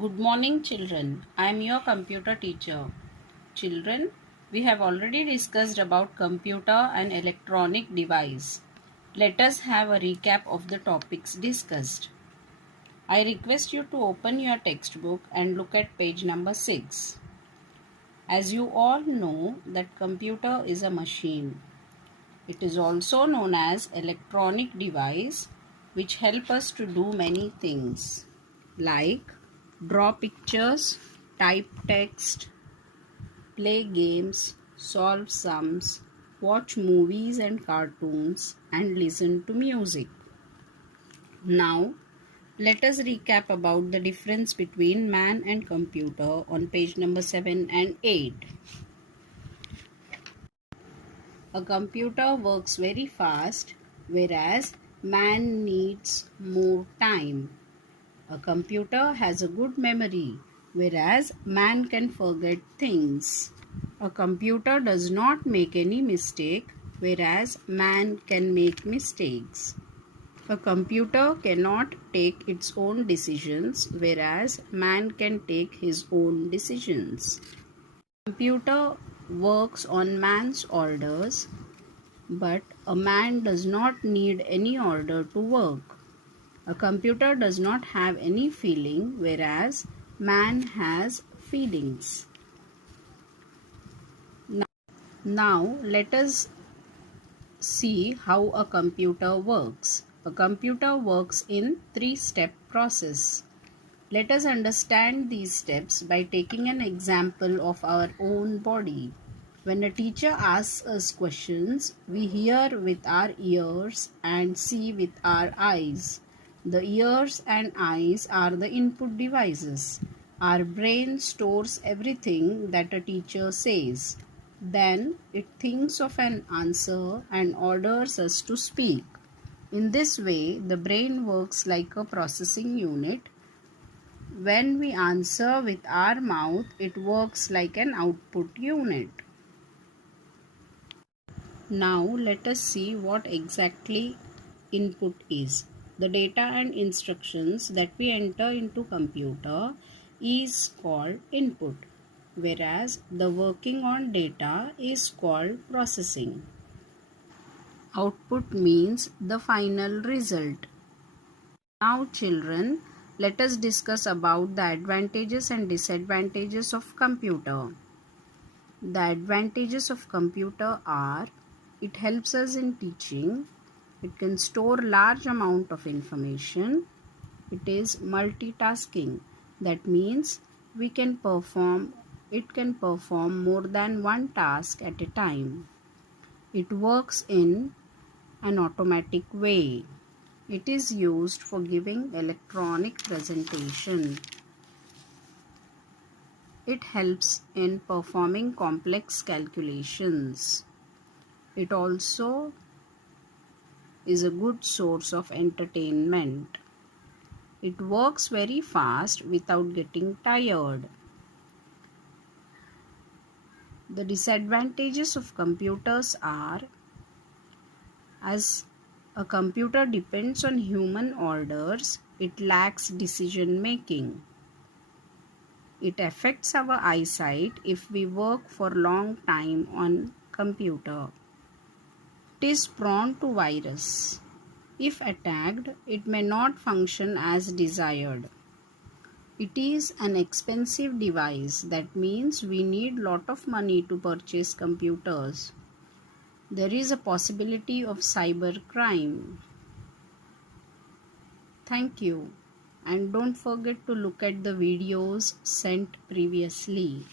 Good morning, children. I am your computer teacher. Children, we have already discussed about computer and electronic device. Let us have a recap of the topics discussed. I request you to open your textbook and look at page number 6. As you all know that computer is a machine. It is also known as electronic device which help us to do many things like draw pictures, type text, play games, solve sums, watch movies and cartoons, and listen to music. Now, let us recap about the difference between man and computer on page number 7 and 8. A computer works very fast, whereas man needs more time. A computer has a good memory, whereas man can forget things. A computer does not make any mistake, whereas man can make mistakes. A computer cannot take its own decisions, whereas man can take his own decisions. Computer works on man's orders, but a man does not need any order to work. A computer does not have any feeling, whereas man has feelings. Now let us see how a computer works. A computer works in 3-step process. Let us understand these steps by taking an example of our own body. When a teacher asks us questions, we hear with our ears and see with our eyes. The ears and eyes are the input devices. Our brain stores everything that a teacher says. Then it thinks of an answer and orders us to speak. In this way, the brain works like a processing unit. When we answer with our mouth, it works like an output unit. Now let us see what exactly input is. The data and instructions that we enter into computer is called input, whereas the working on data is called processing. Output means the final result. Now children, let us discuss about the advantages and disadvantages of computer. The advantages of computer are: it helps us in teaching, it can store large amount of information, it is multitasking. That means it can perform more than one task at a time. It works in an automatic way. It is used for giving electronic presentation. It helps in performing complex calculations. It also is a good source of entertainment. It works very fast without getting tired. The disadvantages of computers are: as a computer depends on human orders, it lacks decision making. It affects our eyesight if we work for long time on computer. It is prone to virus. If attacked, it may not function as desired. It is an expensive device. That means we need lot of money to purchase computers. There is a possibility of cyber crime. Thank you, and don't forget to look at the videos sent previously.